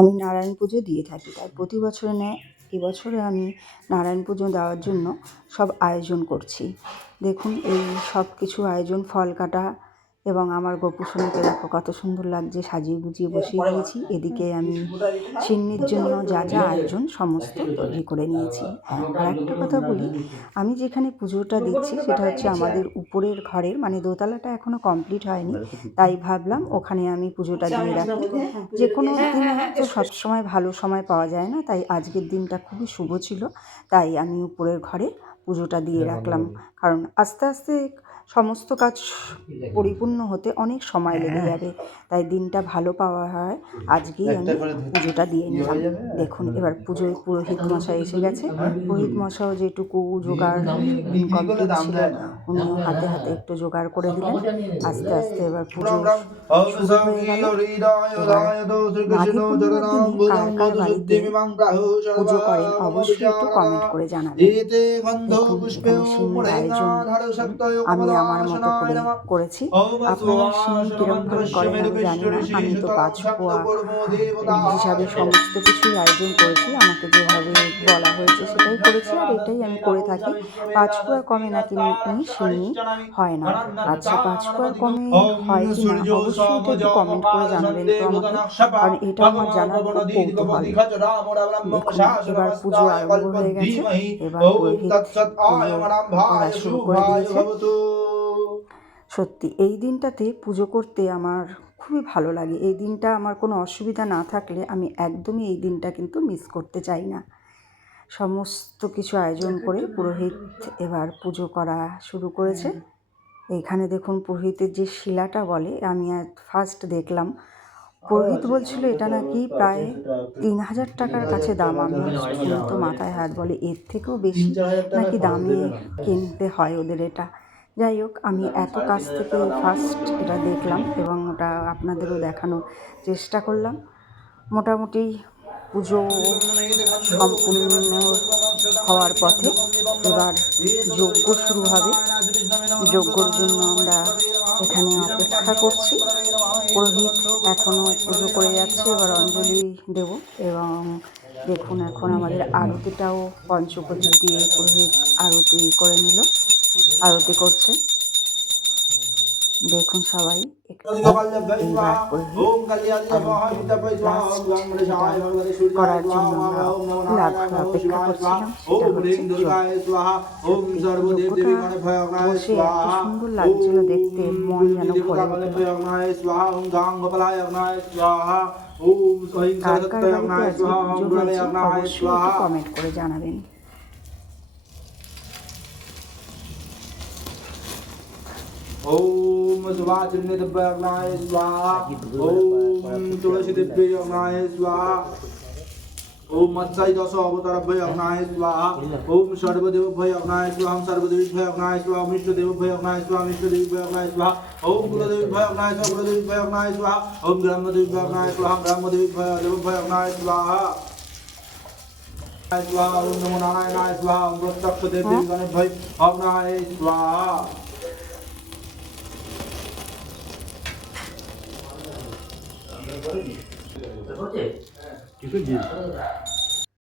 আমি নারায়ণ পুজো দিয়ে থাকি। তাই প্রতি বছরে ন্যায় এবছরে আমি নারায়ণ পুজো দেওয়ার জন্য সব আয়োজন করছি। দেখুন এই সব কিছু আয়োজন, ফল কাটা এবং আমার গোপুসোনাকে দেখো কত সুন্দর লাগছে, সাজিয়ে গুজিয়ে বসিয়ে দিয়েছি। এদিকে আমি সিন্নির জন্য যা যা আয়োজন সমস্ত তৈরি করে নিয়েছি। আর একটা কথা বলি, আমি যেখানে পুজোটা দিচ্ছি সেটা হচ্ছে আমাদের উপরের ঘরের, মানে দোতলাটা এখনও কমপ্লিট হয়নি, তাই ভাবলাম ওখানে আমি পুজোটা দিয়ে রাখি। যে কোনো দিন তো সবসময় ভালো সময় পাওয়া যায় না, তাই আজকের দিনটা খুবই শুভ ছিল, তাই আমি উপরের ঘরে পুজোটা দিয়ে রাখলাম। কারণ আস্তে আস্তে সমস্ত কাজ পরিপূর্ণ হতে অনেক সময় লেগে যাবে, তাই দিনটা ভালো পাওয়া হয় আজকেই আমি পুজোটা দিয়ে নিলাম। দেখুন এবার পুজোয় পুরোহিত মশাই এসে গেছে। পুরোহিত মশাইও যেটুকু জোগাড় ইনকমপ্লিট ছিল উনি হাতে হাতে একটু জোগাড় করে দিলেন। আস্তে আস্তে এবার পুজো শুরু হয়ে গেল। এবার মাঘী পূর্ণিমার দিনে কার কার বাড়িতে পুজো করেন অবশ্যই একটু কমেন্ট করে জানাবেন। দেখুন এখানে সিন্নির আয়োজন আমি আমার মতো করে করেছি। আপনারা সিন্নি কীরমভাবে করেন আমি জানি না, আমি তো 5 পোয়া হিসাবে সমস্ত কিছুই আয়োজন করেছি। আমাকে যেভাবে বলা হয়েছে সেটাই করেছি, আর এটাই আমি করে থাকি। 5 পোয়ার কমে নাকি সিন্নি হয় না। আচ্ছা 5 পোয়ার কমে হয় কি না অবশ্যই এটা একটু কমেন্ট করে জানাবেন তো আমাকে, কারণ এটা আমার জানার খুব কৌতূহল। দেখুন এবার পুজো আরম্ভ হয়ে গেছে। এবার পুরোহিত পুজো করা শুরু করে দিয়েছে। সত্যি এই দিনটাতে পুজো করতে আমার খুবই ভালো লাগে। এই দিনটা আমার কোনো অসুবিধা না থাকলে আমি একদমই এই দিনটা কিন্তু মিস করতে চাই না। সমস্ত কিছু আয়োজন করে পুরোহিত এবার পুজো করা শুরু করেছে। এইখানে দেখুন পুরোহিতের যে শিলাটা বলে, আমি ফার্স্ট দেখলাম, পুরোহিত বলছিল এটা নাকি প্রায় 3000 টাকার কাছে দাম। আমি শুনে তো মাথায় হাত, বলে এর থেকেও বেশি নাকি দামে কিনতে হয় ওদের এটা। যাই হোক আমি এত কাছ থেকে ফার্স্ট এটা দেখলাম এবং ওটা আপনাদেরও দেখানোর চেষ্টা করলাম। মোটামুটি পুজো সম্পূর্ণ হওয়ার পথে এবার যজ্ঞ শুরু হবে। যজ্ঞর জন্য আমরা এখানে অপেক্ষা করছি। পুরোহিত এখনও পুজো করে যাচ্ছে, এবার অঞ্জলি দেব। এবং দেখুন এখন আমাদের আরতিটাও পঞ্চপ্রদীপ দিয়ে পুরোহিত আরতি করে নিল, আরতি করছে। দেখুন সবাই এইবার করার জন্য আমরা অপেক্ষা করছিলাম, সেটা হচ্ছে বসে এত সুন্দর লাগছিল দেখতে, মন যেন ভরে উঠল। কার কার বাড়িতে আজকে পুজো হয়েছে অবশ্যই একটু কমেন্ট করে জানাবেন। ओम सुभाचिन्ने दिव्यज्ञाय स्वाहा। ओम तुलसी दिव्यज्ञाय स्वाहा। ओम मत्स्य दश अवतारभ्यज्ञाय स्वाहा। ओम सर्वदेवभ्यज्ञाय स्वाहा। सर्वदेवभ्यज्ञाय स्वाहा। इष्टदेवभ्यज्ञाय स्वाहा। इष्टदेवभ्यज्ञाय स्वाहा। ओम कुलदेवभ्यज्ञाय स्वाहा। कुलदेवभ्यज्ञाय स्वाहा। ओम ग्रामदेवभ्यज्ञाय स्वाहा। ग्रामदेवभ्यज्ञाय स्वाहा। स्वाहा। ओम नमो नारायणाय स्वाहा। ओम प्रत्यक्ष देवगणभ्यज्ञाय स्वाहा।